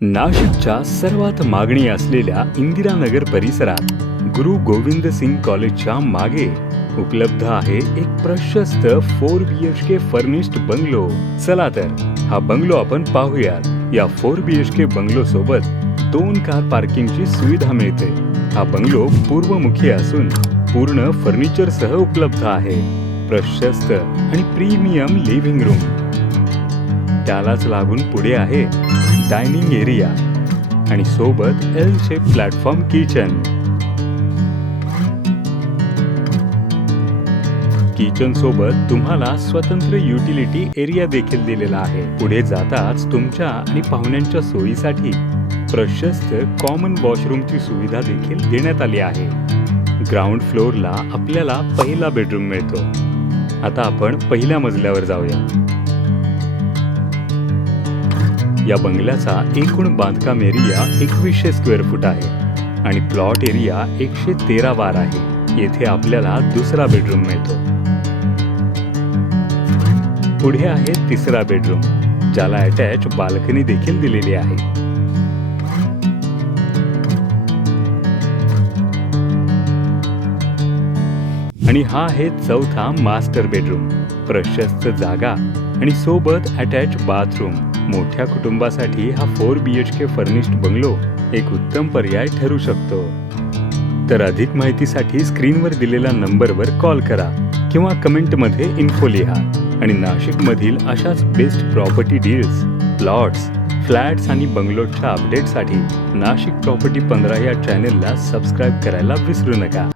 नाशिकच्या सर्वात मागणी असलेल्या इंदिरानगर परिसरात गुरु गोविंद सिंग कॉलेजच्या मागे उपलब्ध आहे एक प्रशस्त 4 BHK फर्निश्ड बंगलो। चला तर हा बंगलो आपण पाहूयात। या 4 BHK बंगलो सोबत 2 कार पार्किंगची सुविधा मिळते। हा बंगलो पूर्वमुखी असून पूर्ण फर्निचर सह उपलब्ध आहे। प्रशस्त आणि प्रीमियम लिव्हिंग रूम, त्यालाच लागून पुढे आहे डायनिंग एरिया आणि सोबत एल शेप प्लॅटफॉर्म किचन सोबत तुम्हाला स्वतंत्र युटिलिटी एरिया देखील दिलेला आहे। पुढे जाताच तुमच्या आणि पाहुण्यांच्या सोयीसाठी प्रशस्त कॉमन वॉशरूमची सुविधा देखील देण्यात आली आहे। ग्राउंड फ्लोअरला आपल्याला पहिला बेडरूम मिळतो। आता आपण पहिल्या मजल्यावर जाऊया। या बंगल्याचा एकूण बांधकाम एरिया 2100 स्क्वेअर फूट आहे आणि प्लॉट एरिया 113 बार आहे। येथे आपल्याला दुसरा बेडरूम मिळतो। पुढे आहे तिसरा बेडरूम, ज्याला अटॅच बाल्कनी देखील दिलेली आहे। आणि हा आहे चौथा मास्टर बेडरूम। प्रशस्त जागा आणि सोबत अटॅच बाथरूम। मोठ्या कुटुंबासाठी हा 4 BHK फर्निश्ड बंगलो एक उत्तम पर्याय ठरू शकतो। तर अधिक माहितीसाठी स्क्रीनवर दिलेल्या नंबरवर कॉल करा किंवा कमेंटमध्ये इन्फो लिहा। आणि नाशिकमधील अशाच best property deals, plots, flats आणि बंगलोच्या अपडेटसाठी नाशिक प्रॉपर्टी 15 या चॅनेलला सबस्क्राईब करायला विसरू नका।